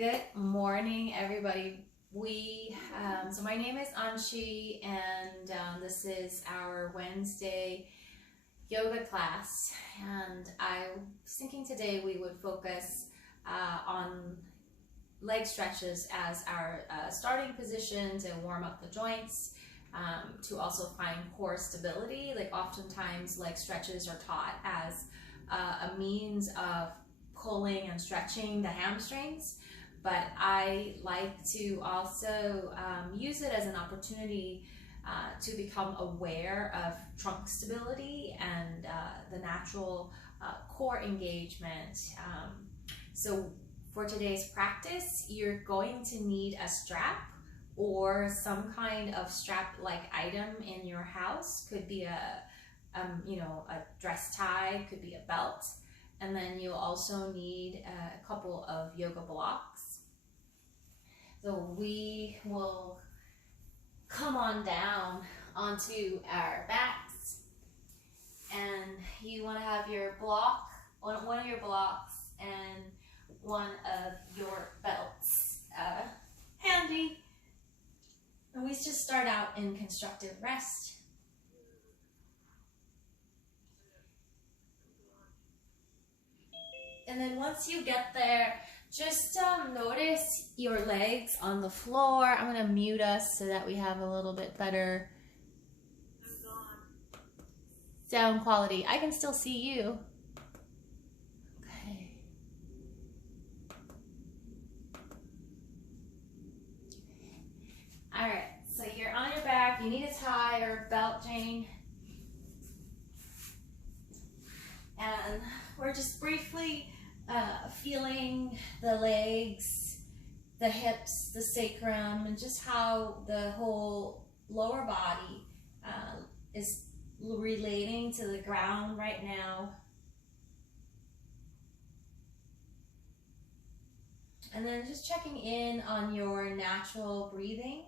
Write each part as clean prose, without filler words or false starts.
Good morning, everybody. So my name is Anshi, and this is our Wednesday yoga class. And I was thinking today we would focus on leg stretches as our starting position to warm up the joints, to also find core stability. Like oftentimes leg stretches are taught as a means of pulling and stretching the hamstrings, but I like to also use it as an opportunity to become aware of trunk stability and the natural core engagement. So for today's practice, you're going to need a strap or some kind of strap-like item in your house. Could be a dress tie, could be a belt. And then you'll also need a couple of yoga blocks. So we will come on down onto our backs, and you want to have your block, one of your blocks and one of your belts handy. And we just start out in constructive rest. And then once you get there, just notice your legs on the floor. I'm going to mute us so that we have a little bit better sound quality. I can still see you. Okay. All right, so you're on your back. You need a tie or a belt, Jane. And we're just briefly feeling the legs, the hips, the sacrum, and just how the whole lower body is relating to the ground right now. And then just checking in on your natural breathing.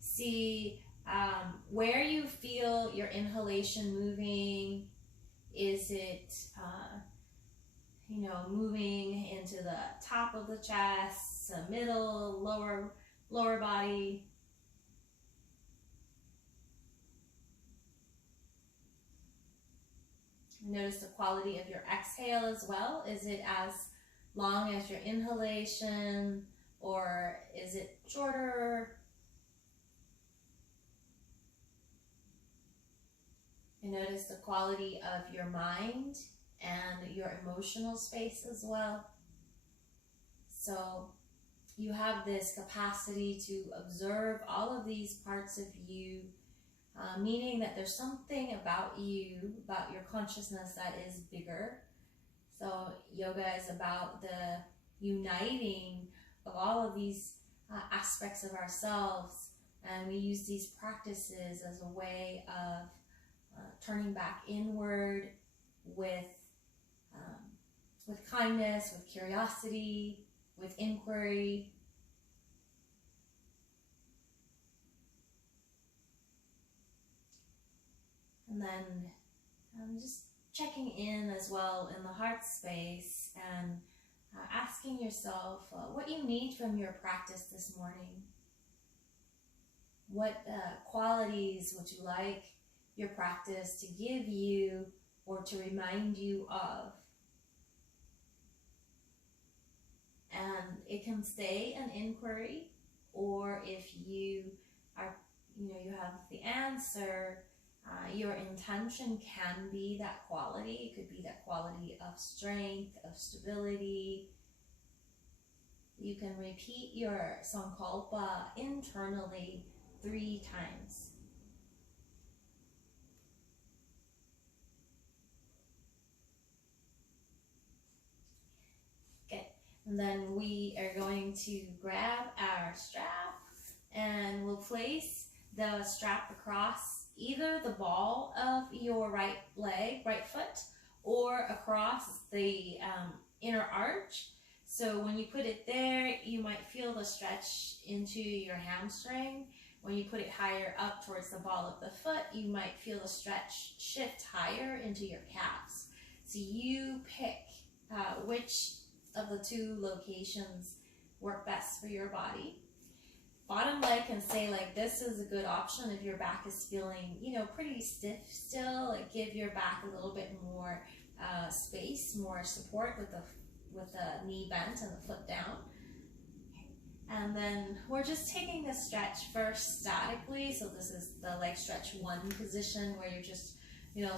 See where you feel your inhalation moving. Is it, moving into the top of the chest, the middle, lower body? Notice the quality of your exhale as well. Is it as long as your inhalation, or is it shorter? And notice the quality of your mind and your emotional space as well. So you have this capacity to observe all of these parts of you, meaning that there's something about you, about your consciousness, that is bigger. So yoga is about the uniting of all of these aspects of ourselves, and we use these practices as a way of turning back inward with kindness, with curiosity, with inquiry. And then just checking in as well in the heart space and asking yourself what you need from your practice this morning. What qualities would you like your practice to give you or to remind you of? And it can stay an inquiry, or if you are, you have the answer, your intention can be that quality. It could be that quality of strength, of stability. You can repeat your sankalpa internally 3 times. And then we are going to grab our strap, and we'll place the strap across either the ball of your right leg, right foot, or across the inner arch. So when you put it there, you might feel the stretch into your hamstring. When you put it higher up towards the ball of the foot, you might feel the stretch shift higher into your calves. So you pick which of the two locations work best for your body. Bottom leg can stay like this is a good option if your back is feeling, pretty stiff still. Like give your back a little bit more space, more support with the knee bent and the foot down. And then we're just taking the stretch first statically. So this is the leg stretch 1 position where you're just,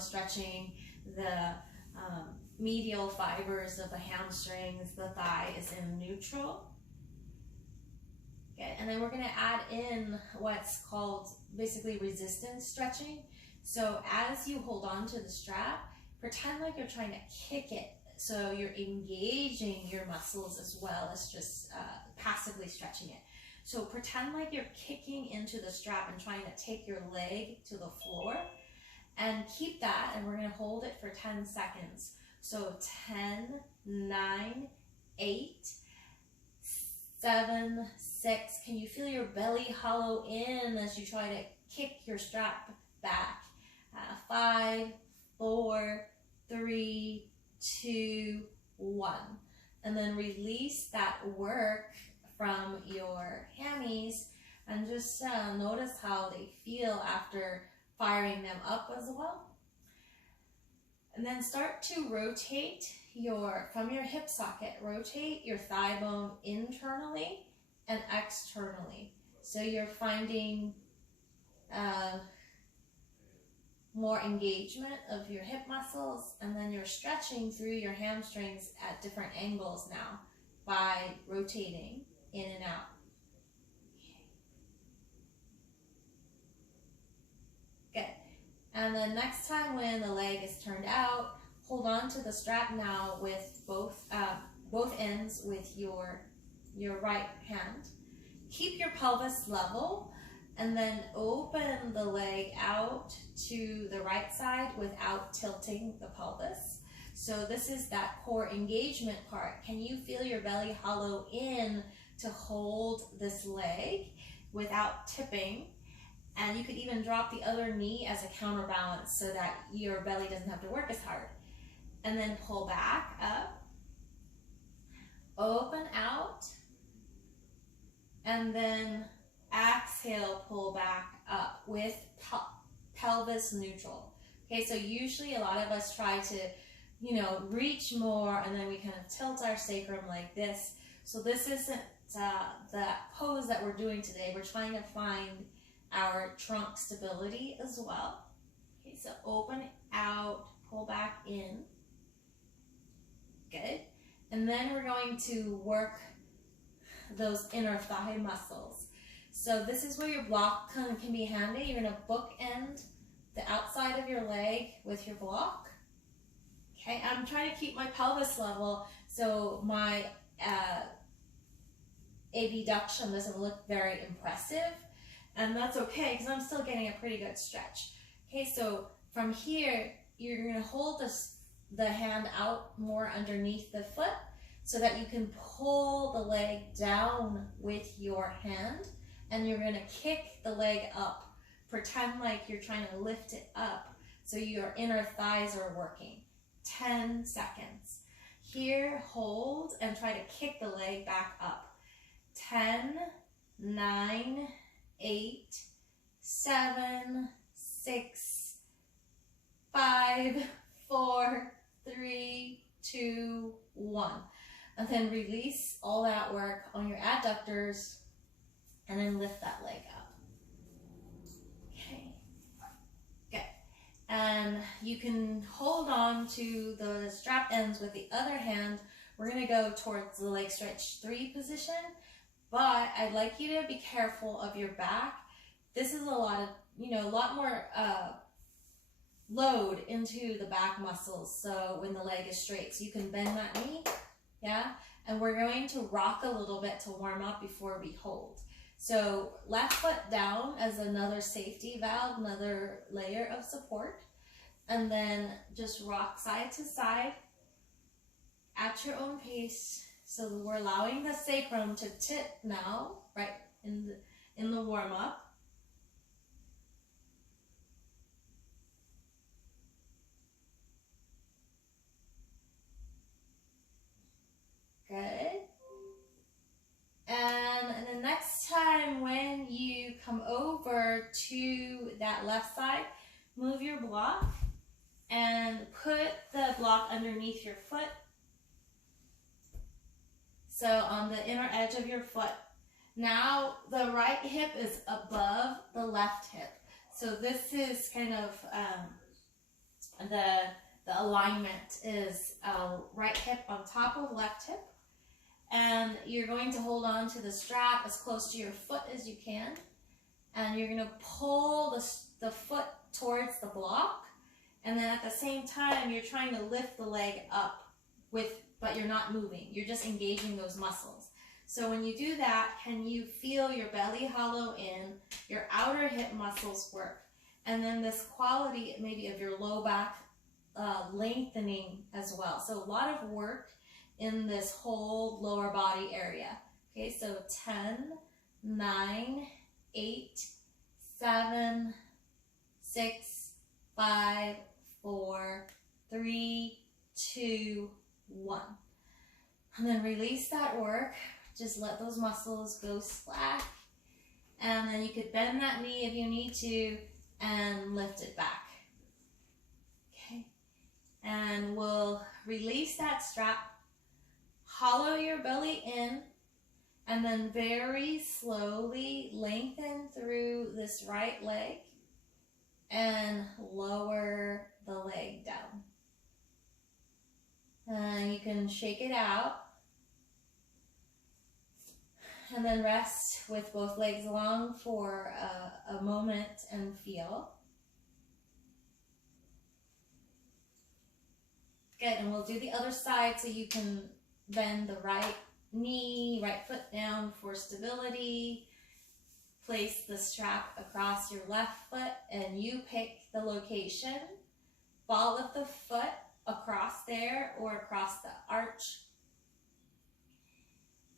stretching the medial fibers of the hamstrings. The thigh is in neutral. Okay, and then we're going to add in what's called basically resistance stretching. So as you hold on to the strap, pretend like you're trying to kick it. So you're engaging your muscles as well as just passively stretching it. So pretend like you're kicking into the strap and trying to take your leg to the floor. And keep that, and we're going to hold it for 10 seconds. So 10, 9, 8, 7, 6. Can you feel your belly hollow in as you try to kick your strap back? 5, 4, 3, 2, 1. And then release that work from your hammies and just notice how they feel after firing them up as well. And then start to rotate from your hip socket, rotate your thigh bone internally and externally. So you're finding more engagement of your hip muscles, and then you're stretching through your hamstrings at different angles now by rotating in and out. Good. And then next time when the leg is turned out, hold on to the strap now with both ends with your right hand. Keep your pelvis level, and then open the leg out to the right side without tilting the pelvis. So this is that core engagement part. Can you feel your belly hollow in to hold this leg without tipping? And you could even drop the other knee as a counterbalance so that your belly doesn't have to work as hard. And then pull back up, open out, and then exhale, pull back up with pelvis neutral. Okay, so usually a lot of us try to, reach more, and then we kind of tilt our sacrum like this. So this isn't the pose that we're doing today. We're trying to find our trunk stability as well. Okay, so open out, pull back in. Good. And then we're going to work those inner thigh muscles. So this is where your block can be handy. You're going to bookend the outside of your leg with your block. Okay, I'm trying to keep my pelvis level so my abduction doesn't look very impressive. And that's okay because I'm still getting a pretty good stretch. Okay, so from here, you're going to hold the hand out more underneath the foot so that you can pull the leg down with your hand, and you're going to kick the leg up. Pretend like you're trying to lift it up so your inner thighs are working. 10 seconds. Here, hold and try to kick the leg back up. 10, 9, 8, 7, 6, 5, 4, 3, 2, 1. And then release all that work on your adductors and then lift that leg up. Okay, good. And you can hold on to the strap ends with the other hand. We're gonna go towards the leg stretch 3 position, but I'd like you to be careful of your back. This is a lot more load into the back muscles. So when the leg is straight, so you can bend that knee, yeah? And we're going to rock a little bit to warm up before we hold. So left foot down as another safety valve, another layer of support. And then just rock side to side at your own pace. So we're allowing the sacrum to tip now, right, in the warm up. that left side, move your block and put the block underneath your foot. So on the inner edge of your foot. Now the right hip is above the left hip. So this is kind of the alignment is right hip on top of left hip. And you're going to hold on to the strap as close to your foot as you can. And you're going to pull the foot towards the block. And then at the same time, you're trying to lift the leg up but you're not moving. You're just engaging those muscles. So when you do that, can you feel your belly hollow in, your outer hip muscles work, and then this quality maybe of your low back lengthening as well. So a lot of work in this whole lower body area. Okay, so 10, 9, 8, 7, 6, 5, 4, 3, 2, 1. And then release that work. Just let those muscles go slack. And then you could bend that knee if you need to and lift it back. Okay. And we'll release that strap. Hollow your belly in. And then very slowly lengthen through this right leg. And lower the leg down. And you can shake it out. And then rest with both legs long for a moment and feel. Good, and we'll do the other side so you can bend the right knee, right foot down for stability. Place the strap across your left foot and you pick the location. Ball of the foot across there or across the arch.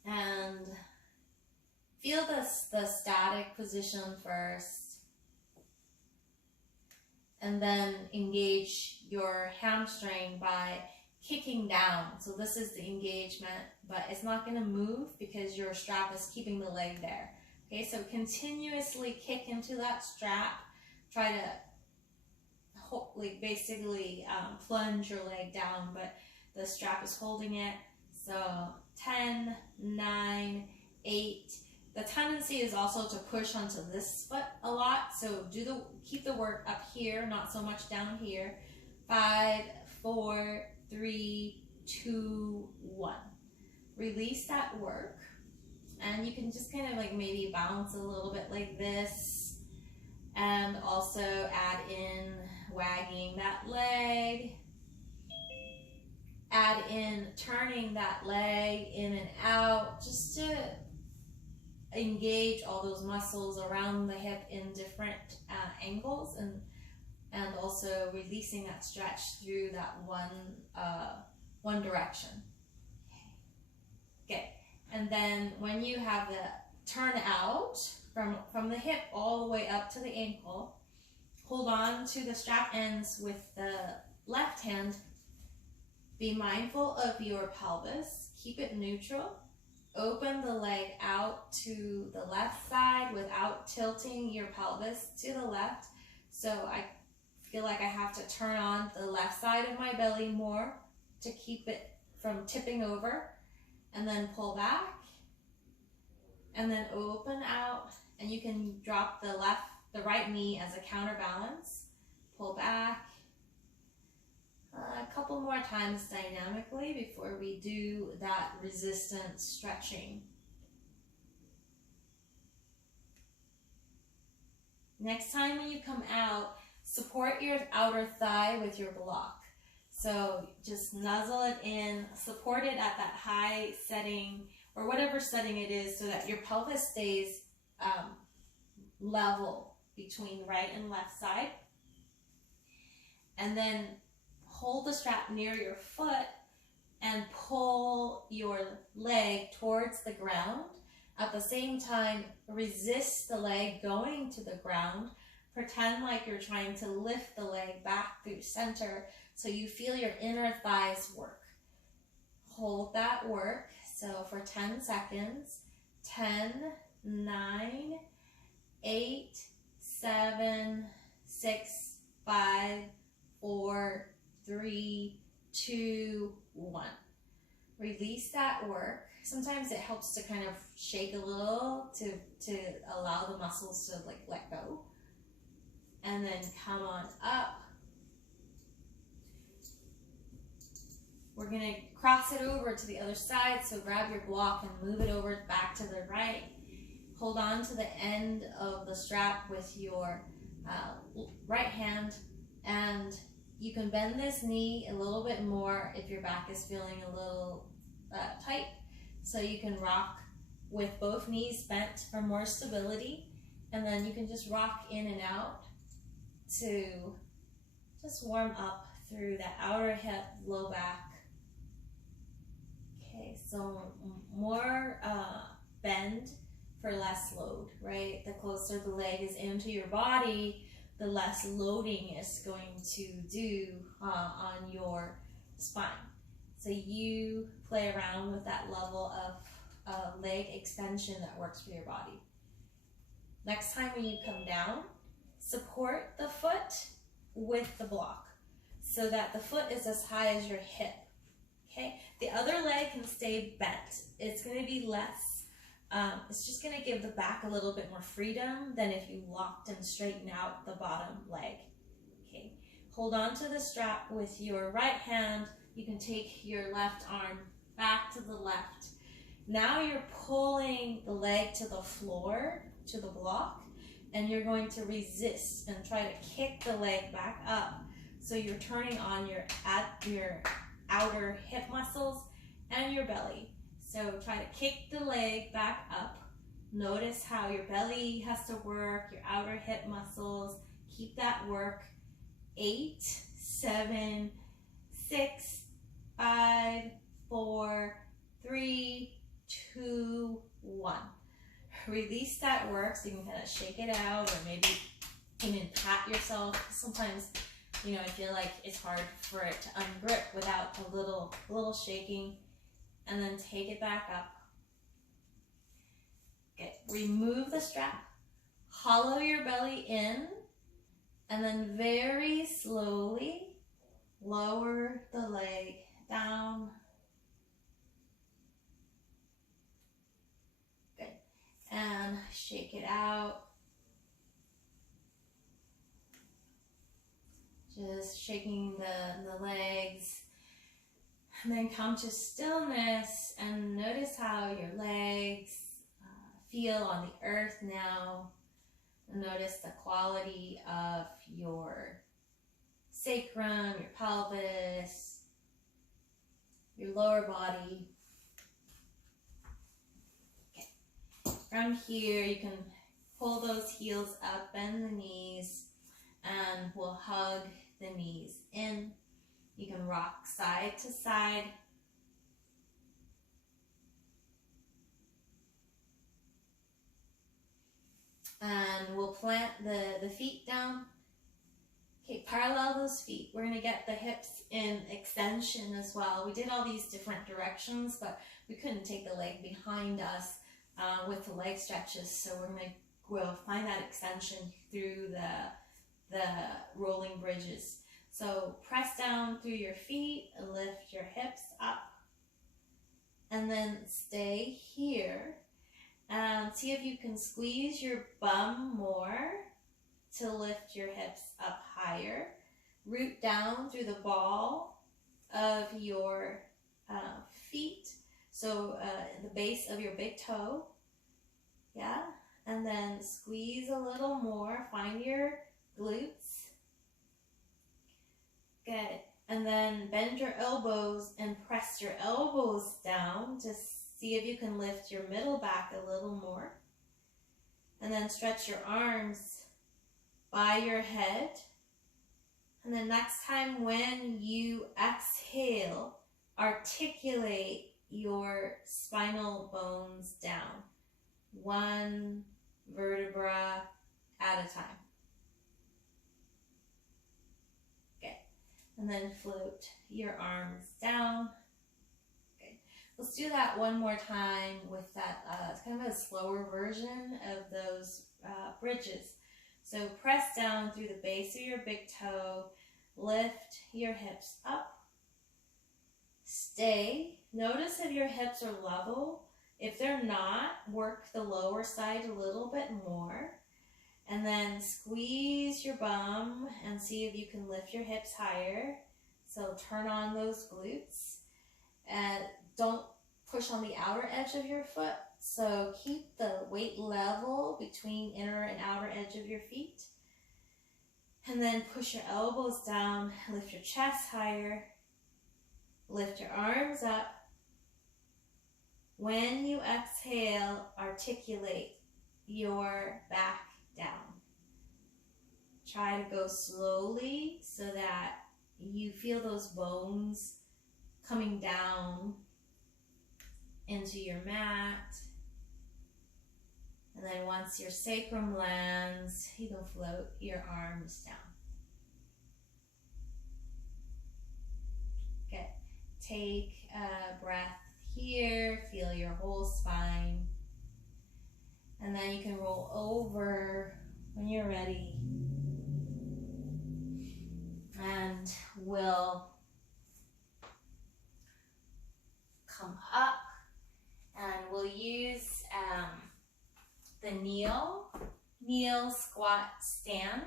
And feel the static position first. And then engage your hamstring by kicking down. So this is the engagement, but it's not going to move because your strap is keeping the leg there. Okay, so continuously kick into that strap. Try to basically plunge your leg down, but the strap is holding it. So 10, 9, 8. The tendency is also to push onto this foot a lot. So keep the work up here, not so much down here. 5, 4, 3, 2, 1. Release that work. And you can just kind of like maybe bounce a little bit like this. And also add in wagging that leg. Add in turning that leg in and out just to engage all those muscles around the hip in different angles and also releasing that stretch through that one direction. Okay. And then when you have the turn out from the hip all the way up to the ankle, hold on to the strap ends with the left hand. Be mindful of your pelvis. Keep it neutral. Open the leg out to the left side without tilting your pelvis to the left. So I feel like I have to turn on the left side of my belly more to keep it from tipping over. And then pull back. And then open out. And you can drop the right knee as a counterbalance. Pull back. A couple more times dynamically before we do that resistance stretching. Next time when you come out, support your outer thigh with your block. So just nuzzle it in, support it at that high setting or whatever setting it is so that your pelvis stays level between right and left side. And then hold the strap near your foot and pull your leg towards the ground. At the same time, resist the leg going to the ground. Pretend like you're trying to lift the leg back through center so you feel your inner thighs work. Hold that work. So for 10 seconds, 10, 9, 8, 7, 6, 5, 4, 3, 2, 1. Release that work. Sometimes it helps to kind of shake a little to allow the muscles to like let go. And then come on up. We're gonna cross it over to the other side, so grab your block and move it over back to the right. Hold on to the end of the strap with your right hand, and you can bend this knee a little bit more if your back is feeling a little tight. So you can rock with both knees bent for more stability, and then you can just rock in and out to just warm up through that outer hip, low back. Okay, so more bend for less load, right? The closer the leg is into your body, the less loading it's going to do on your spine. So you play around with that level of leg extension that works for your body. Next time when you come down, support the foot with the block so that the foot is as high as your hip. Okay, the other leg can stay bent. It's going to be less, it's just going to give the back a little bit more freedom than if you locked and straightened out the bottom leg. Okay, hold on to the strap with your right hand. You can take your left arm back to the left. Now you're pulling the leg to the floor, to the block, and you're going to resist and try to kick the leg back up. So you're turning on your outer hip muscles and your belly. So try to kick the leg back up. Notice how your belly has to work, your outer hip muscles. Keep that work. 8, 7, 6, 5, 4, 3, 2, 1. Release that work so you can kind of shake it out, or maybe even pat yourself. Sometimes, you know, I feel like it's hard for it to ungrip without a little shaking. And then take it back up. Okay, remove the strap. Hollow your belly in. And then very slowly lower the leg down. Good. And shake it out. Just shaking the legs. And then come to stillness and notice how your legs feel on the earth now. Notice the quality of your sacrum, your pelvis, your lower body. Okay. From here, you can pull those heels up, bend the knees, and we'll hug the knees in. You can rock side to side. And we'll plant the feet down. Okay, parallel those feet. We're going to get the hips in extension as well. We did all these different directions, but we couldn't take the leg behind us with the leg stretches. So we'll find that extension through the rolling bridges. So press down through your feet and lift your hips up. And then stay here. And see if you can squeeze your bum more to lift your hips up higher. Root down through the ball of your feet. So the base of your big toe. Yeah. And then squeeze a little more. Find your glutes. Good. And then bend your elbows and press your elbows down. Just see if you can lift your middle back a little more. And then stretch your arms by your head. And then next time when you exhale, articulate your spinal bones down. One vertebra at a time. And then float your arms down. Okay. Let's do that one more time with that, it's kind of a slower version of those bridges. So press down through the base of your big toe, lift your hips up, stay. Notice if your hips are level. If they're not, work the lower side a little bit more. And then squeeze your bum and see if you can lift your hips higher. So turn on those glutes. And don't push on the outer edge of your foot. So keep the weight level between inner and outer edge of your feet. And then push your elbows down, lift your chest higher, lift your arms up. When you exhale, articulate your back down. Try to go slowly so that you feel those bones coming down into your mat. And then once your sacrum lands, you can float your arms down. Good. Take a breath here, feel your whole spine. And then you can roll over when you're ready. And we'll come up and we'll use the kneel, squat, stand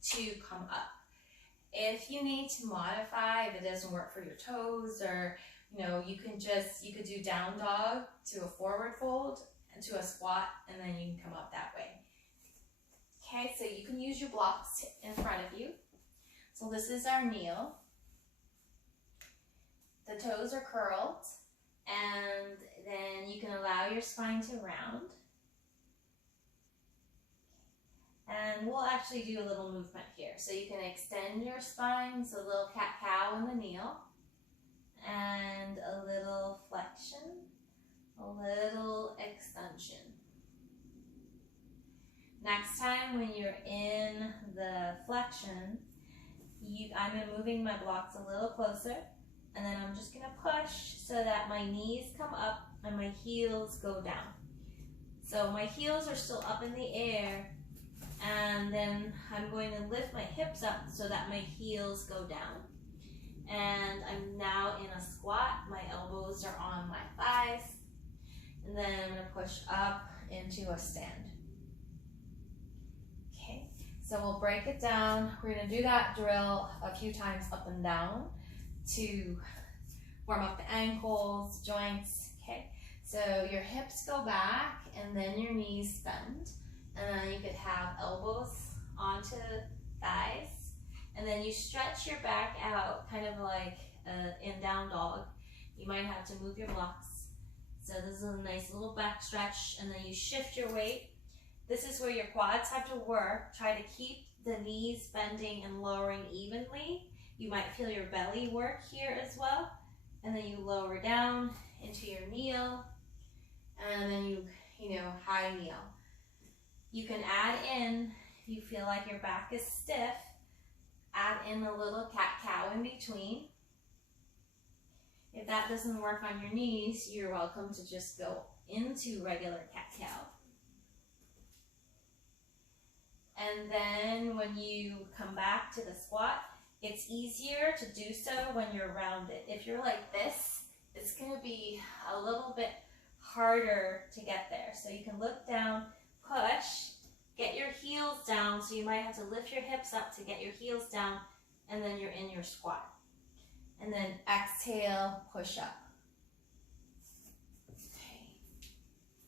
to come up. If you need to modify, if it doesn't work for your toes, or you could do down dog to a forward fold and to a squat, and then you can come up that way. Okay, so you can use your blocks in front of you. So this is our kneel. The toes are curled, and then you can allow your spine to round. And we'll actually do a little movement here. So you can extend your spine, so a little cat-cow in the kneel, and a little flexion, a little extension. Next time when you're in the flexion, I'm moving my blocks a little closer, and then I'm just gonna push so that my knees come up and my heels go down. So my heels are still up in the air, and then I'm going to lift my hips up so that my heels go down. And I'm now in a squat. My elbows are on my thighs. And then I'm going to push up into a stand. Okay, so we'll break it down. We're going to do that drill a few times up and down to warm up the ankles, joints. Okay, so your hips go back and then your knees bend. And then you could have elbows onto thighs. And then you stretch your back out, kind of like in down dog. You might have to move your blocks. So this is a nice little back stretch. And then you shift your weight. This is where your quads have to work. Try to keep the knees bending and lowering evenly. You might feel your belly work here as well. And then you lower down into your kneel. And then you high kneel. You can add in, if you feel like your back is stiff, add in a little cat-cow in between. If that doesn't work on your knees, you're welcome to just go into regular cat-cow. And then when you come back to the squat, it's easier to do so when you're rounded. If you're like this, it's going to be a little bit harder to get there. So you can look down, push, get your heels down, so you might have to lift your hips up to get your heels down, and then you're in your squat. And then exhale, push up. Okay,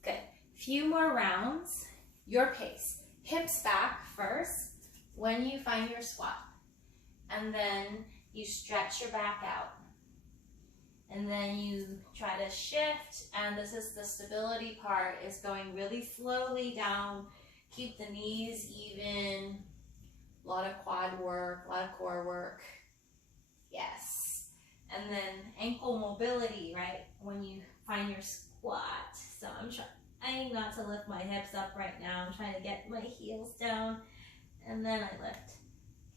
good. Few more rounds, your pace. Hips back first when you find your squat. And then you stretch your back out. And then you try to shift, and this is the stability part, is going really slowly down. Keep the knees even. A lot of quad work, a lot of core work. Yes. And then ankle mobility, right? When you find your squat. So I'm trying not to lift my hips up right now. I'm trying to get my heels down, and then I lift.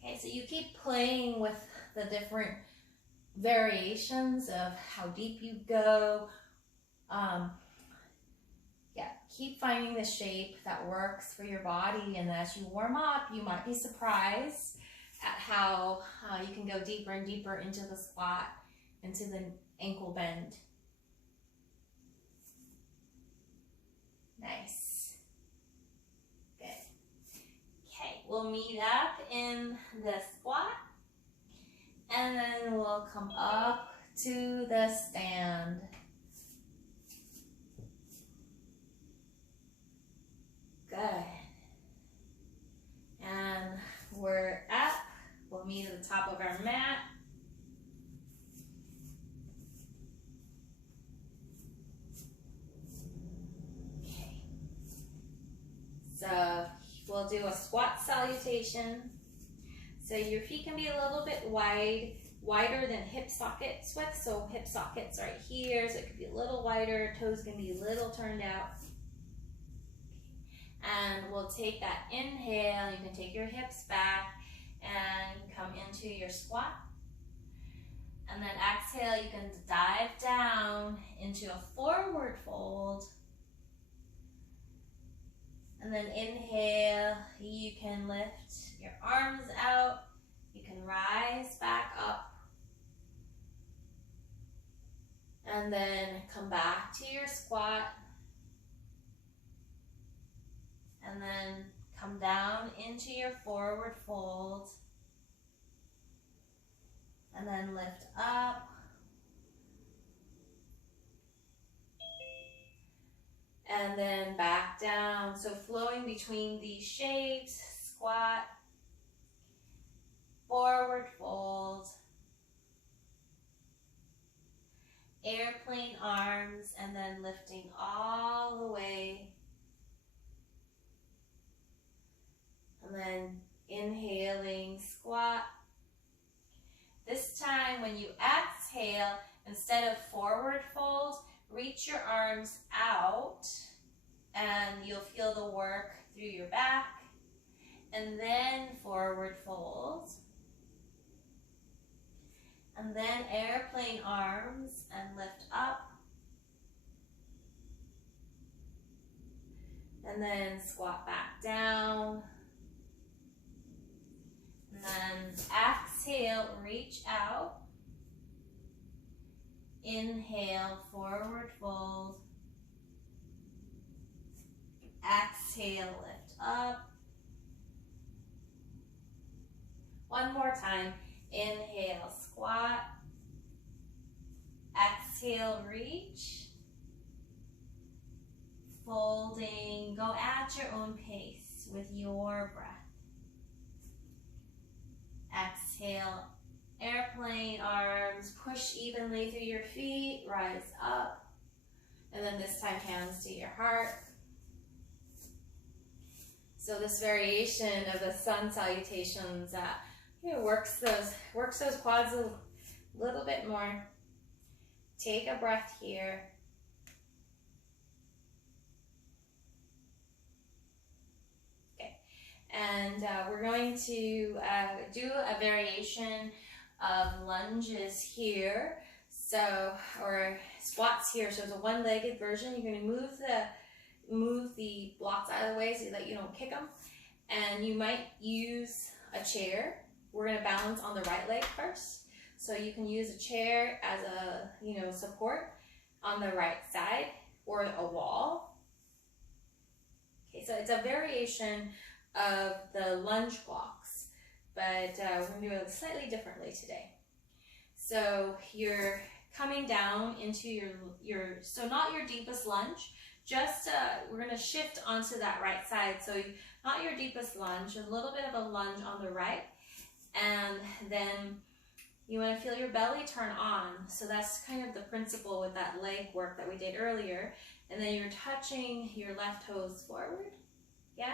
Okay, so you keep playing with the different variations of how deep you go. Yeah, keep finding the shape that works for your body, and as you warm up, you might be surprised at how you can go deeper and deeper into the squat, into the ankle bend. Nice. Good. Okay, we'll meet up in the squat, and then we'll come up to the stand. Good. And we're up. We'll meet at the top of our mat. Okay. So we'll do a squat salutation. So your feet can be a little bit wider than hip sockets width. So hip sockets right here, so it could be a little wider. Toes can be a little turned out. And we'll take that inhale. You can take your hips back and come into your squat. And then exhale, you can dive down into a forward fold. And then inhale, you can lift your arms out. You can rise back up. And then come back to your squat. And then come down into your forward fold. And then lift up. And then back down. So flowing between these shapes, squat, forward fold, airplane arms, and then lifting all the way. And then inhaling, squat. This time when you exhale, instead of forward fold, reach your arms out and you'll feel the work through your back. And then forward fold. And then airplane arms and lift up. And then squat back down. And then exhale, reach out. Inhale, forward fold. Exhale, lift up. One more time. Inhale, squat. Exhale, reach. Folding. Go at your own pace with your breath. Exhale, airplane arms. Push evenly through your feet. Rise up. And then this time, hands to your heart. So this variation of the sun salutations works those quads a little bit more. Take a breath here. Okay, and we're going to do a variation of lunges here. So, or squats here. So it's a one-legged version. You're going to move the blocks out of the way so that you don't kick them. And you might use a chair. We're going to balance on the right leg first. So you can use a chair as a, support on the right side or a wall. Okay, so it's a variation of the lunge blocks, but we're going to do it slightly differently today. So you're coming down into so not your deepest lunge, just we're going to shift onto that right side. So not your deepest lunge, a little bit of a lunge on the right. And then you want to feel your belly turn on. So that's kind of the principle with that leg work that we did earlier. And then you're touching your left toes forward. Yeah.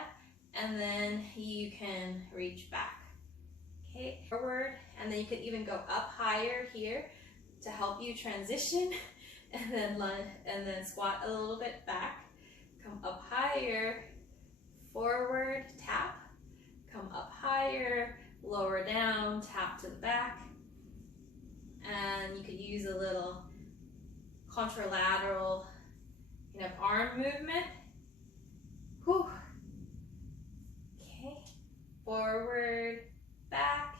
And then you can reach back. Okay. Forward. And then you could even go up higher here to help you transition. And then squat a little bit back. Come up higher. Forward. Tap. Come up higher. Lower down, tap to the back, and you could use a little contralateral You can have arm movement. Whew. Okay. Forward, back.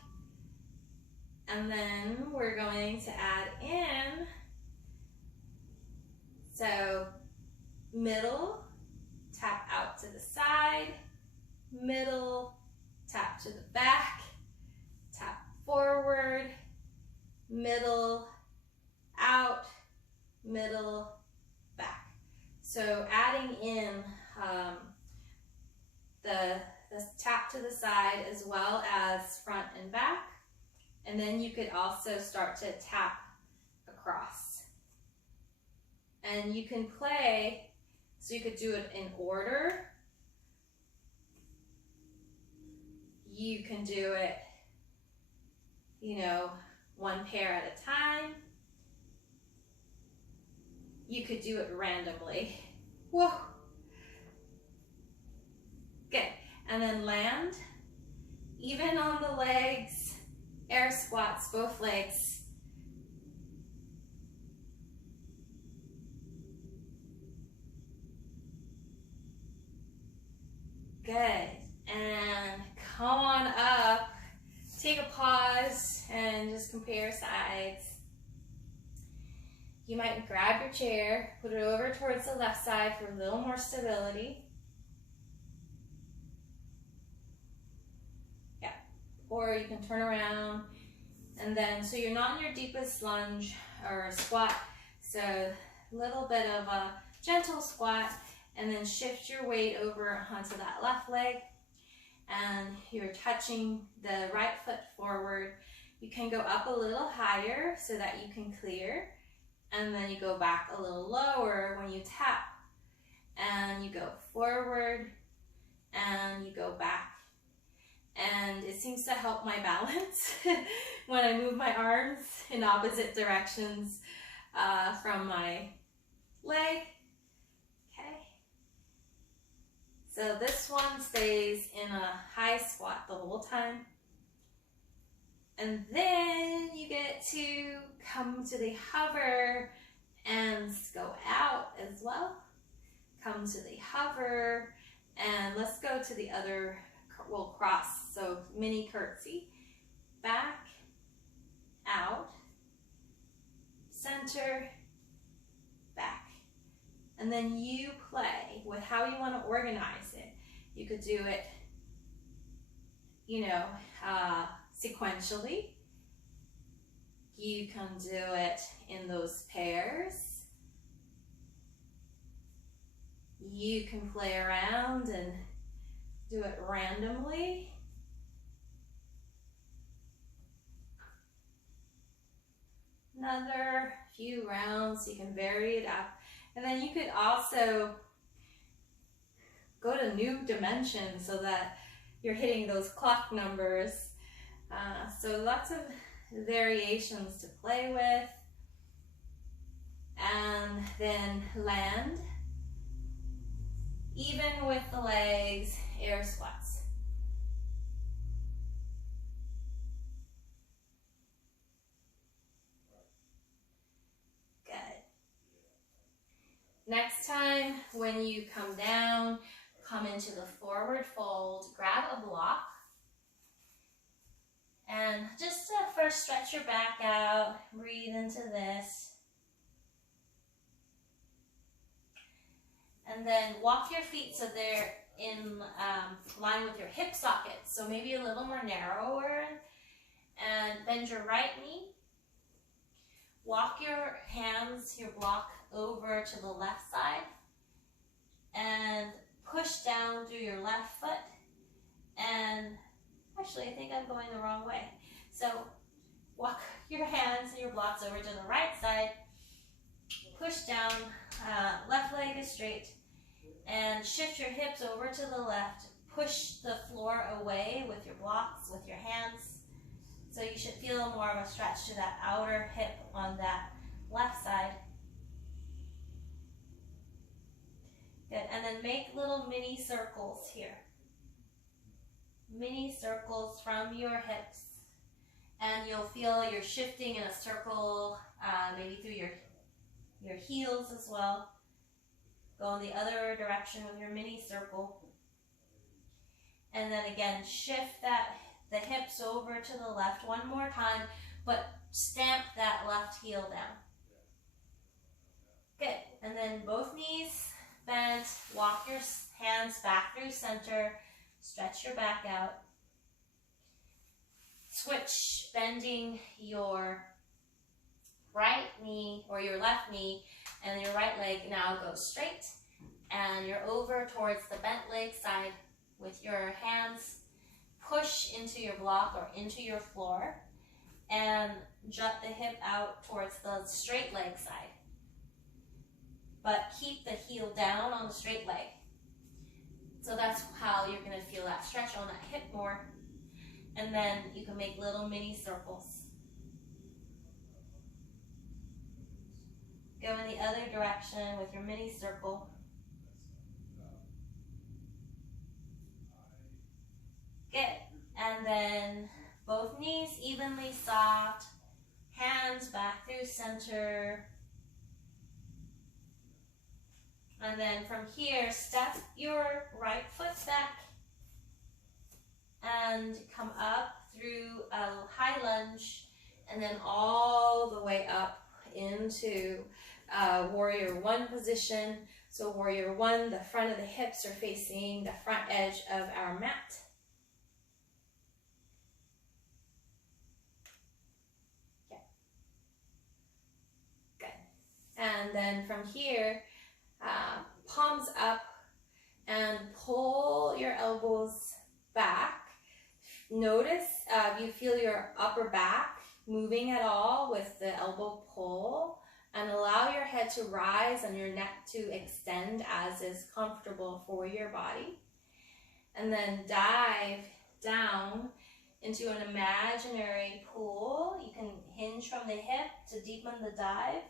And then we're going to add in, so middle, tap out to the side, middle, tap to the back, tap forward, middle, out, middle, back. So adding in the tap to the side as well as front and back. And then you could also start to tap across. And you can play, so you could do it in order. You can do it, you know, one pair at a time. You could do it randomly. Whoa. Good. And then land, even on the legs, air squats, both legs. Good. And come on up. Take a pause and just compare sides. You might grab your chair, put it over towards the left side for a little more stability. Yeah. Or you can turn around. And then, so you're not in your deepest lunge or squat. So a little bit of a gentle squat, and then shift your weight over onto that left leg. And you're touching the right foot forward. You can go up a little higher so that you can clear. And then you go back a little lower when you tap. And you go forward and you go back. And it seems to help my balance when I move my arms in opposite directions from my leg. Okay. So this one stays in a high squat the whole time. And then you get to come to the hover and go out as well. Come to the hover, and let's go to the other, we'll cross, so mini curtsy. Back, out, center, back. And then you play with how you want to organize it. You could do it, you know, sequentially. You can do it in those pairs. You can play around and do it randomly. Another few rounds, you can vary it up. And then you could also go to new dimensions so that you're hitting those clock numbers. So lots of variations to play with. And then land. Even with the legs, air squats. Good. Next time, when you come down, come into the forward fold, grab a block. And just first stretch your back out, breathe into this. And then walk your feet so they're in line with your hip sockets. So maybe a little more narrower. And bend your right knee. Walk your hands, your block over to the left side. And push down through your left foot. And actually, I think I'm going the wrong way. So walk your hands and your blocks over to the right side. Push down, left leg is straight. And shift your hips over to the left. Push the floor away with your blocks, with your hands. So you should feel more of a stretch to that outer hip on that left side. Good, and then make little mini circles here. Mini circles from your hips. And you'll feel you're shifting in a circle, maybe through your heels as well. Go in the other direction with your mini circle. And then again, shift the hips over to the left one more time, but stamp that left heel down. Good. And then both knees bent. Walk your hands back through center. Stretch your back out. Switch, bending your right knee or your left knee, and your right leg now goes straight. And you're over towards the bent leg side with your hands. Push into your block or into your floor. And jut the hip out towards the straight leg side. But keep the heel down on the straight leg. So that's how you're going to feel that stretch on that hip more. And then you can make little mini circles. Go in the other direction with your mini circle. Good. And then both knees evenly soft. Hands back through center. And then from here, step your right foot back and come up through a high lunge and then all the way up into warrior one position. So warrior one, the front of the hips are facing the front edge of our mat. Okay. Good. And then from here, palms up and pull your elbows back. Notice if you feel your upper back moving at all with the elbow pull, and allow your head to rise and your neck to extend as is comfortable for your body. And then dive down into an imaginary pool. You can hinge from the hip to deepen the dive.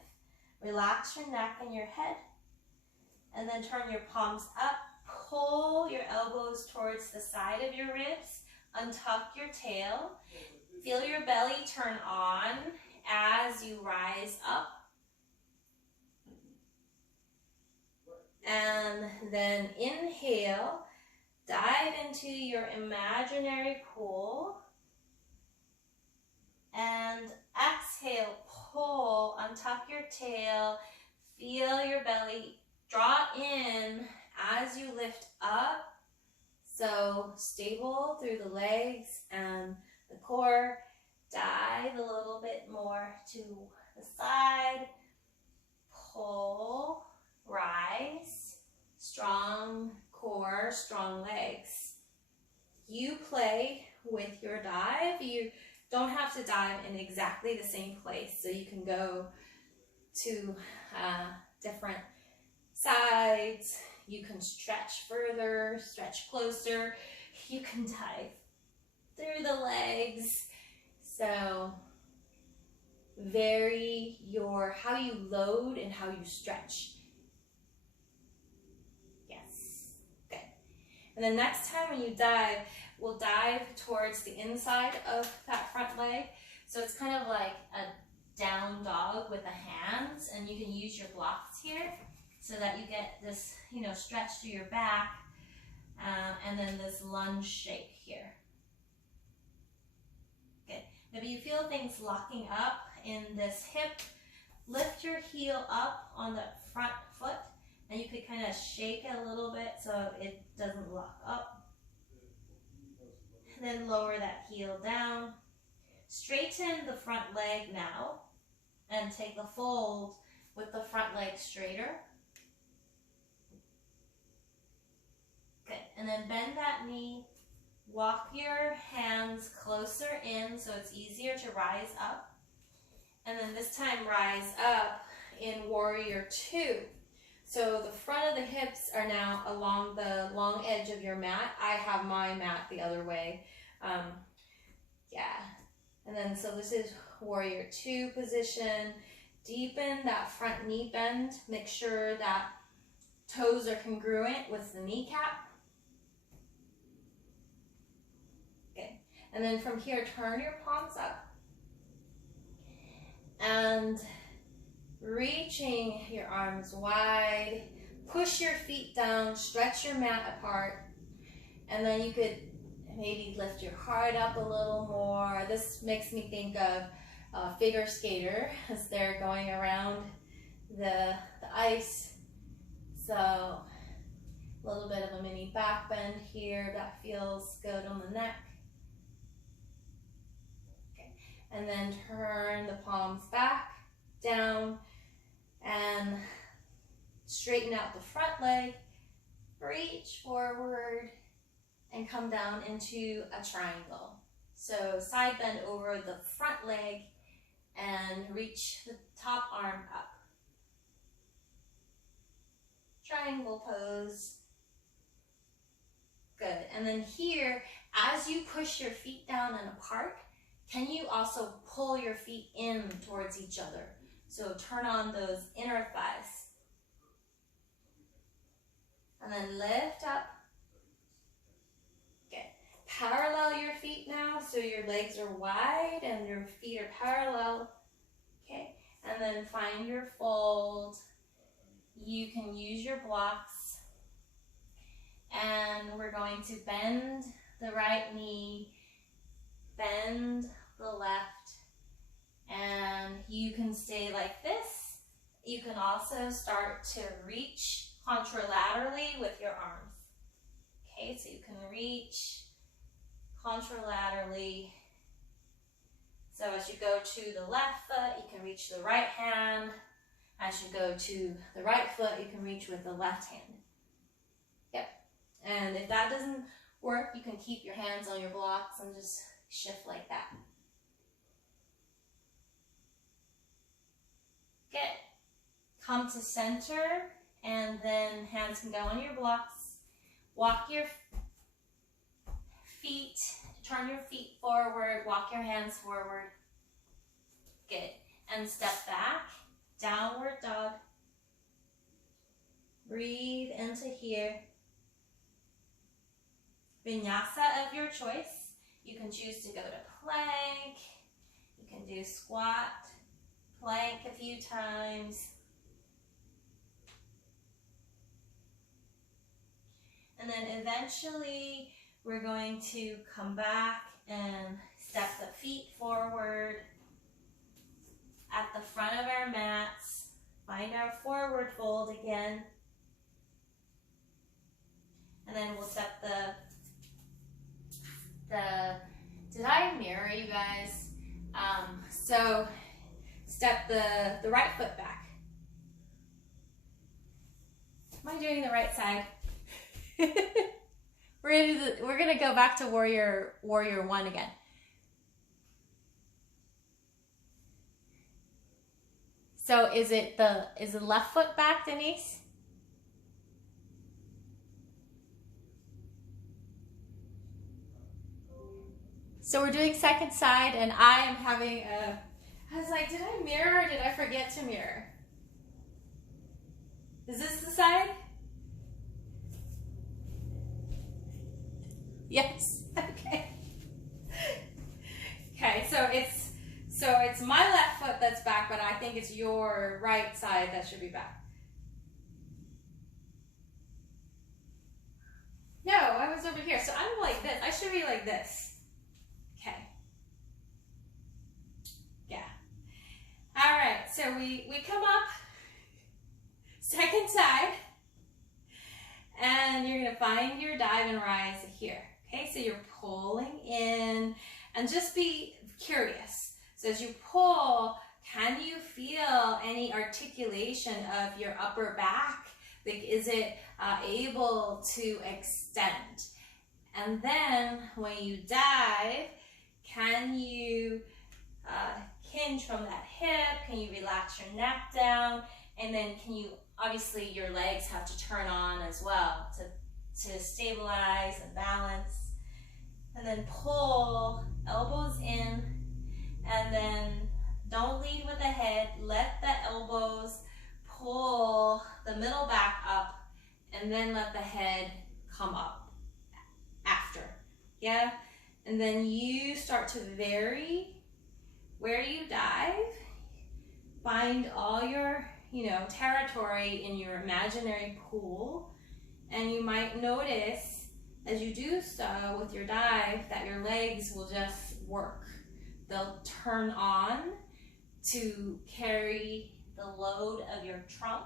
Relax your neck and your head. And then turn your palms up. Pull your elbows towards the side of your ribs. Untuck your tail. Feel your belly turn on as you rise up. And then inhale, dive into your imaginary pool. And exhale, pull, untuck your tail, feel your belly draw in as you lift up. So stable through the legs and the core. Dive a little bit more to the side. Pull, rise, strong core, strong legs. You play with your dive. You don't have to dive in exactly the same place. So you can go to different sides. You can stretch further, stretch closer. You can dive through the legs. So vary your how you load and how you stretch. Yes, good. And then next time when you dive, we'll dive towards the inside of that front leg. So it's kind of like a down dog with the hands, and you can use your blocks here so that you get this, stretch through your back, and then this lunge shape here. Good. Maybe you feel things locking up in this hip. Lift your heel up on the front foot, and you could kind of shake it a little bit so it doesn't lock up. And then lower that heel down. Straighten the front leg now, and take the fold with the front leg straighter. Good. And then bend that knee. Walk your hands closer in so it's easier to rise up. And then this time rise up in warrior two. So the front of the hips are now along the long edge of your mat. I have my mat the other way. And then so this is warrior two position. Deepen that front knee bend. Make sure that toes are congruent with the kneecap. Good. And then from here, turn your palms up. And reaching your arms wide, push your feet down, stretch your mat apart, and then you could maybe lift your heart up a little more. This makes me think of a figure skater as they're going around the ice. So a little bit of a mini back bend here. That feels good on the neck. Okay. And then turn the palms back, down, and straighten out the front leg. Reach forward and come down into a triangle. So side bend over the front leg and reach the top arm up. Triangle pose. Good. And then here, as you push your feet down and apart, can you also pull your feet in towards each other? So turn on those inner thighs. And then lift up. Good. Parallel your feet now, so your legs are wide and your feet are parallel. Okay. And then find your fold. You can use your blocks. And we're going to bend the right knee, bend the left, and you can stay like this. You can also start to reach contralaterally with your arms. Okay, so you can reach contralaterally. So as you go to the left foot, you can reach the right hand. As you go to the right foot, you can reach with the left hand. Yep. And if that doesn't work, you can keep your hands on your blocks and just shift like that. Good. Come to center, and then hands can go on your blocks. Walk your feet, turn your feet forward, walk your hands forward. Good. And step back, downward dog. Breathe into here. Vinyasa of your choice. You can choose to go to plank. You can do squat, plank a few times. And then eventually we're going to come back and step the feet forward at the front of our mats. Find our forward fold again. And then we'll step did I mirror you guys? So step the right foot back. Am I doing the right side? We're gonna go back to warrior one again. So is the left foot back, Denise? So we're doing second side, and I am having I was like, did I mirror or did I forget to mirror? Is this the side? Yes. Okay. Okay, so it's my left foot that's back, but I think it's your right side that should be back. No, I was over here. So I'm like this. I should be like this. Okay. Yeah. All right. So we come up, second side, and you're gonna find your dive and rise here. Okay. So you're pulling in, and just be curious. So as you pull, can you feel any articulation of your upper back? Like, is it able to extend? And then when you dive, can you hinge from that hip? Can you relax your neck down? And then can you, obviously your legs have to turn on as well to stabilize and balance. And then pull, elbows in, and then don't lead with the head. Let the elbows pull the middle back up, and then let the head come up after. Yeah? And then you start to vary where you dive. Find all your, territory in your imaginary pool. And you might notice as you do so with your dive that your legs will just work. They'll turn on to carry the load of your trunk.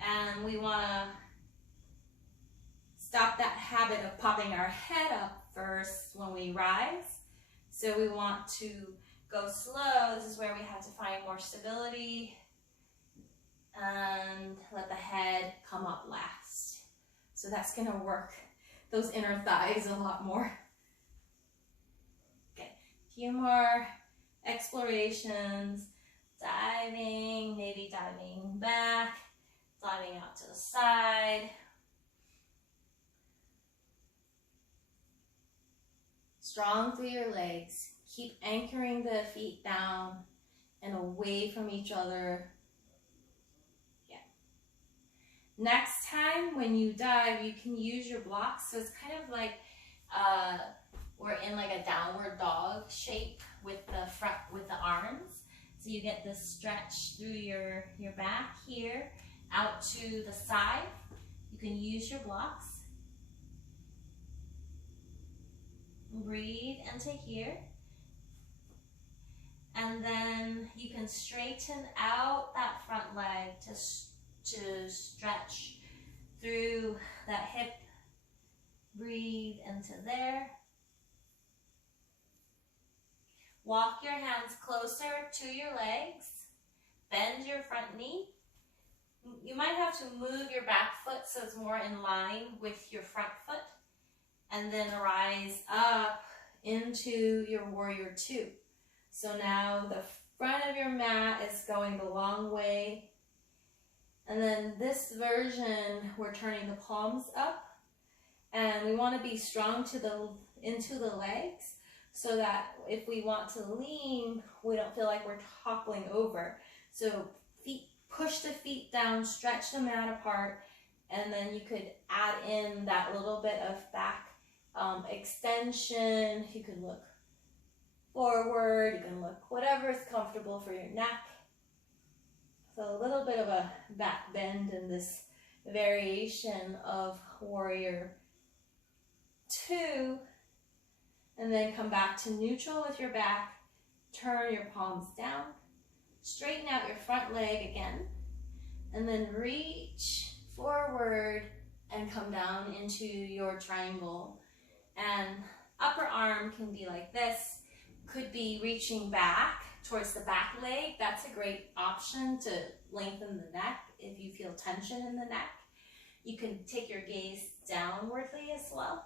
And we want to stop that habit of popping our head up first when we rise. So we want to go slow. This is where we have to find more stability and let the head come up last. So that's going to work those inner thighs a lot more. Okay, a few more explorations, diving, maybe diving back, diving out to the side. Strong through your legs. Keep anchoring the feet down and away from each other. Yeah. Next time when you dive, you can use your blocks. So it's kind of like we're in like a downward dog shape with the front, with the arms. So you get this stretch through your back here, out to the side. You can use your blocks. Breathe into here. And then you can straighten out that front leg to stretch through that hip. Breathe into there. Walk your hands closer to your legs. Bend your front knee. You might have to move your back foot so it's more in line with your front foot. And then rise up into your warrior two. So now the front of your mat is going the long way. And then this version, we're turning the palms up. And we want to be strong into the legs so that if we want to lean, we don't feel like we're toppling over. So push the feet down, stretch the mat apart, and then you could add in that little bit of back extension. You can look forward, you can look whatever is comfortable for your neck. So a little bit of a back bend in this variation of warrior two, and then come back to neutral with your back, turn your palms down, straighten out your front leg again, and then reach forward and come down into your triangle. And upper arm can be like this, could be reaching back towards the back leg. That's a great option to lengthen the neck if you feel tension in the neck. You can take your gaze downwardly as well.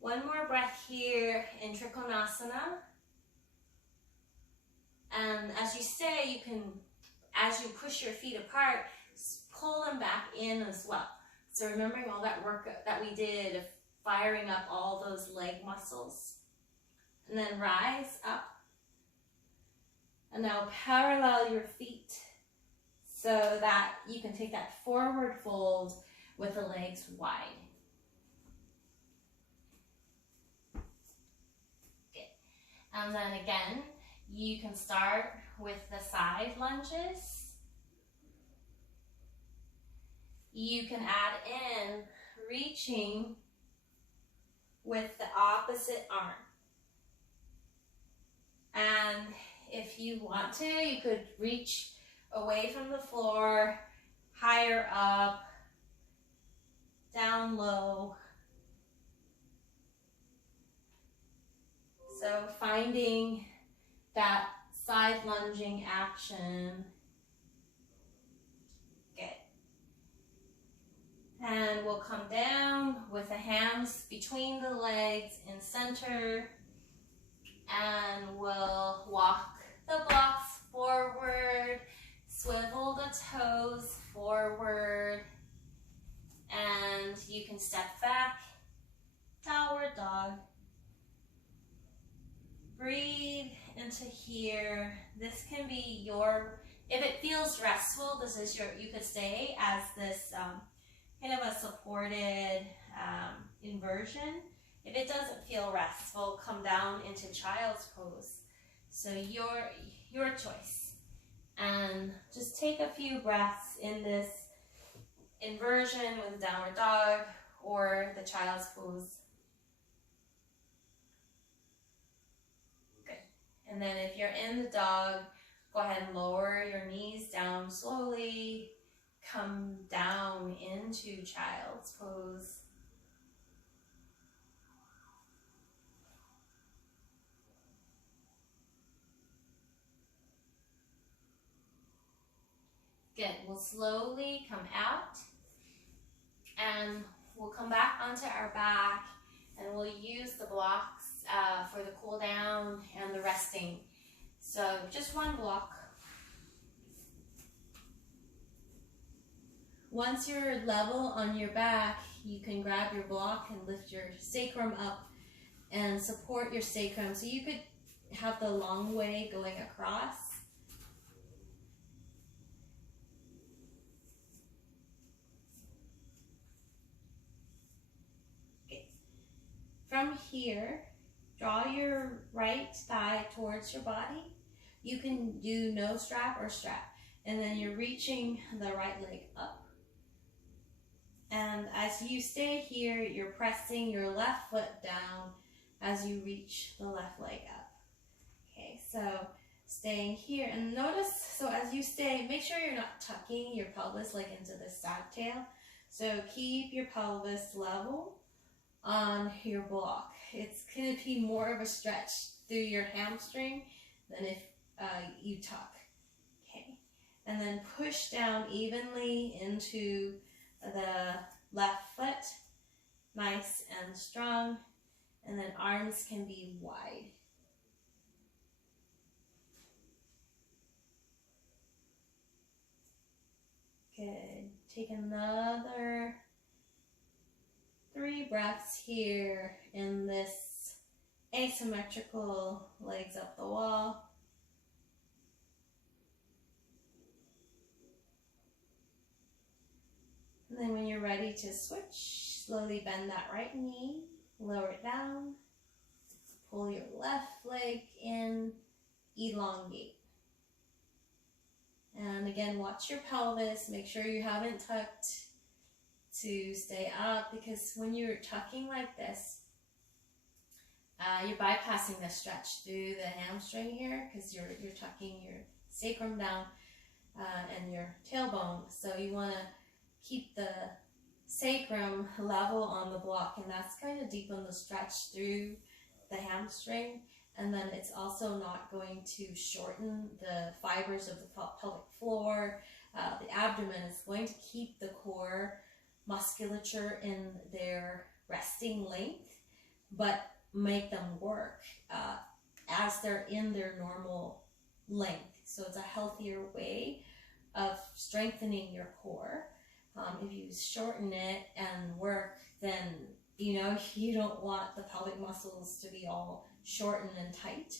One more breath here in Trikonasana. And as you stay, you can, as you push your feet apart, pull them back in as well. So remembering all that work that we did of firing up all those leg muscles. And then rise up. And now parallel your feet so that you can take that forward fold with the legs wide. Good. And then again, you can start with the side lunges. You can add in reaching with the opposite arm. And if you want to, you could reach away from the floor, higher up, down low. So finding that side lunging action. Good. And we'll come down with the hands between the legs in center. And we'll walk the blocks forward, swivel the toes forward, and you can step back, downward dog. Breathe into here. This can be your, if it feels restful, this is your, you could stay as this kind of a supported inversion. If it doesn't feel restful, come down into child's pose. So your choice. And just take a few breaths in this inversion with downward dog or the child's pose. Good. And then if you're in the dog, go ahead and lower your knees down slowly. Come down into child's pose. Good. We'll slowly come out and we'll come back onto our back and we'll use the blocks for the cool down and the resting. So just one block. Once you're level on your back, you can grab your block and lift your sacrum up and support your sacrum. So you could have the long way going across. Okay. From here, draw your right thigh towards your body. You can do no strap or strap. And then you're reaching the right leg up. And as you stay here, you're pressing your left foot down as you reach the left leg up. Okay, so staying here. And notice, so as you stay, make sure you're not tucking your pelvis like into the sad tail. So keep your pelvis level on your block. It's going to be more of a stretch through your hamstring than if you tuck. Okay, and then push down evenly into the left foot, nice and strong, and then arms can be wide. Good. Take another 3 breaths here in this asymmetrical legs up the wall. And then when you're ready to switch, slowly bend that right knee, lower it down, pull your left leg in, elongate. And again, watch your pelvis, make sure you haven't tucked to stay up, because when you're tucking like this, you're bypassing the stretch through the hamstring here, because you're tucking your sacrum down and your tailbone. So you want to keep the sacrum level on the block, and that's going to deepen the stretch through the hamstring, and then it's also not going to shorten the fibers of the pelvic floor. The abdomen is going to keep the core musculature in their resting length, but make them work as they're in their normal length. So it's a healthier way of strengthening your core. If you shorten it and work, then you don't want the pelvic muscles to be all shortened and tight.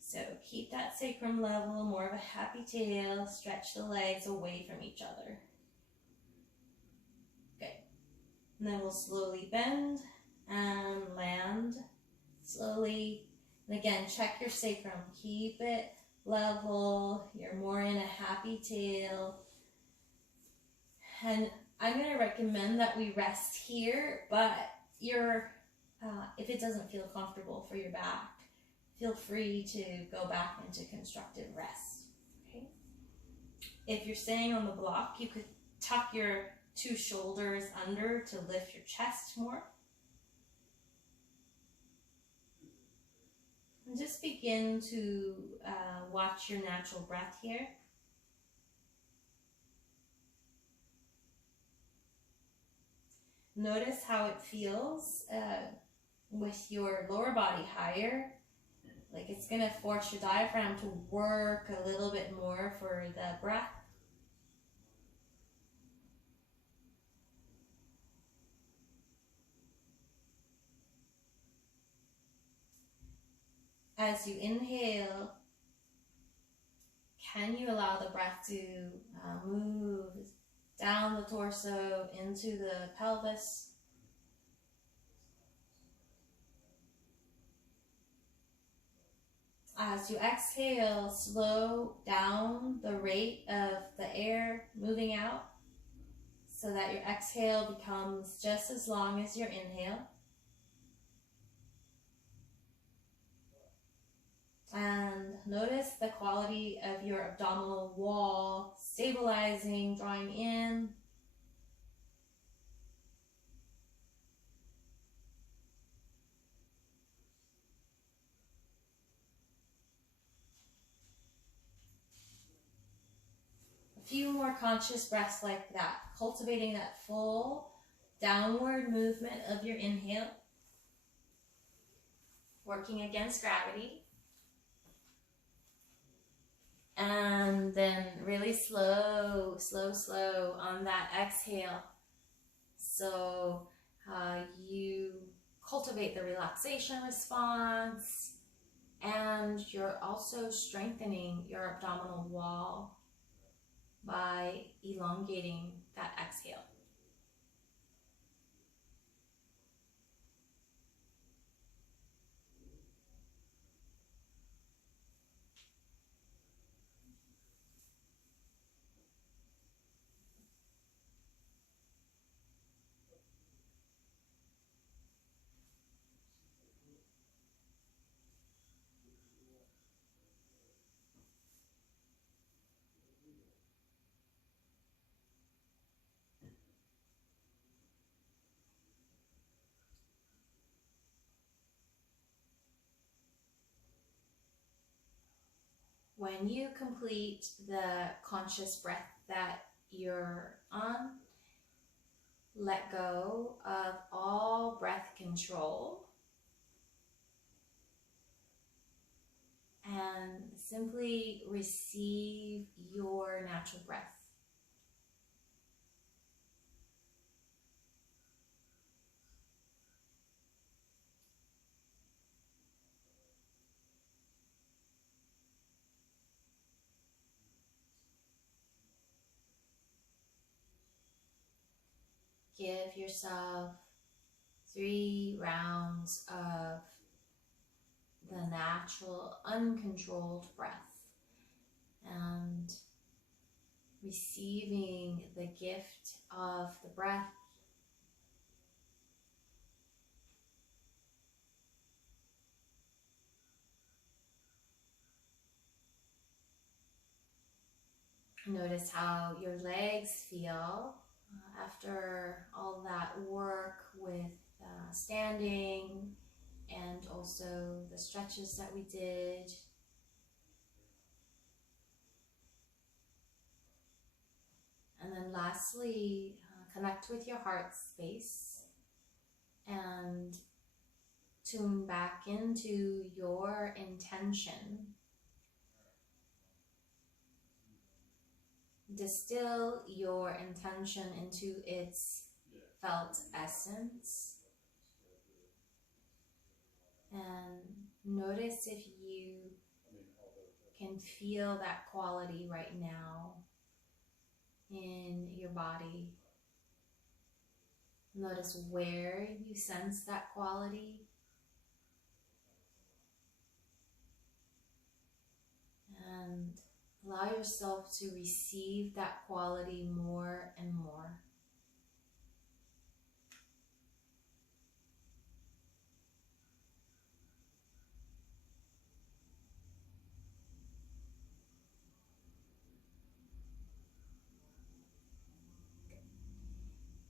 So keep that sacrum level, more of a happy tail, stretch the legs away from each other. Good. And then we'll slowly bend and land slowly. And again, check your sacrum. Keep it level. You're more in a happy tail. And I'm going to recommend that we rest here, but if it doesn't feel comfortable for your back, feel free to go back into constructive rest. Okay? If you're staying on the block, you could tuck your 2 shoulders under to lift your chest more. And just begin to watch your natural breath here. Notice how it feels with your lower body higher. Like it's going to force your diaphragm to work a little bit more for the breath. As you inhale, can you allow the breath to move down the torso into the pelvis? as you exhale, slow down the rate of the air moving out so that your exhale becomes just as long as your inhale. And notice the quality of your abdominal wall stabilizing, drawing in. A few more conscious breaths like that, cultivating that full downward movement of your inhale, working against gravity. And then really slow on that exhale. So you cultivate the relaxation response, and you're also strengthening your abdominal wall by elongating that exhale. When you complete the conscious breath that you're on, let go of all breath control and simply receive your natural breath. Give yourself 3 rounds of the natural, uncontrolled breath and receiving the gift of the breath. Notice how your legs feel after all that work with standing and also the stretches that we did. And then lastly, connect with your heart space and tune back into your intention. Distill your intention into its felt essence. And notice if you can feel that quality right now in your body. Notice where you sense that quality. And allow yourself to receive that quality more and more.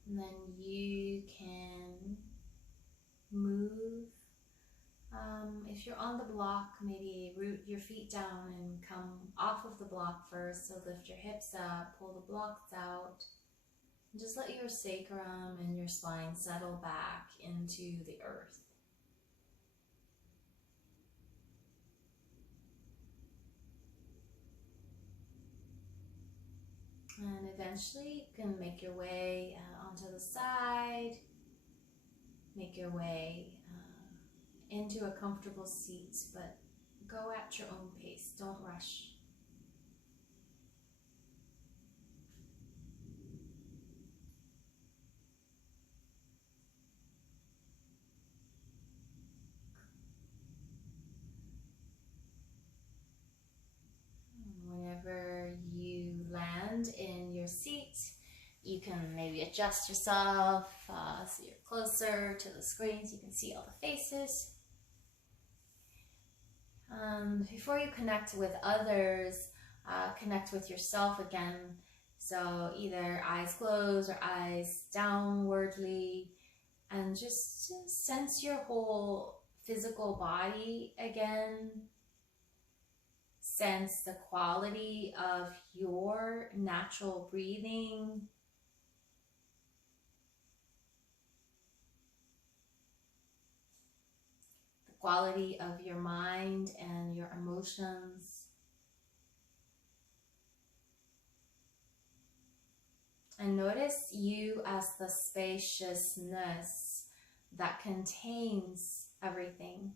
And then you can move. If you're on the block, maybe root your feet down and come off of the block first. So lift your hips up, pull the blocks out. And just let your sacrum and your spine settle back into the earth. And eventually you can make your way onto the side, make your way into a comfortable seat, but go at your own pace, don't rush. adjust yourself so you're closer to the screen so you can see all the faces. Before you connect with others, connect with yourself again. So either eyes closed or eyes downwardly, and just sense your whole physical body again. Sense the quality of your natural breathing. The quality of your mind and your emotions. And notice you as the spaciousness that contains everything.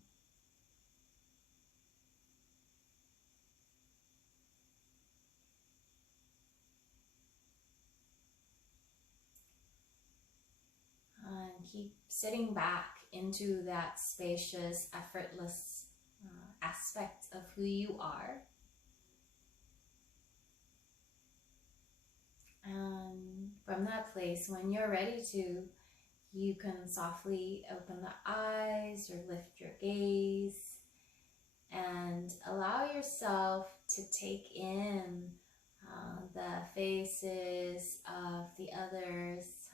And keep sitting back into that spacious, effortless aspect of who you are. And from that place, when you're ready to, you can softly open the eyes or lift your gaze and allow yourself to take in the faces of the others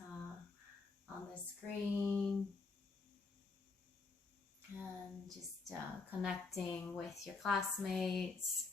on the screen, and just connecting with your classmates,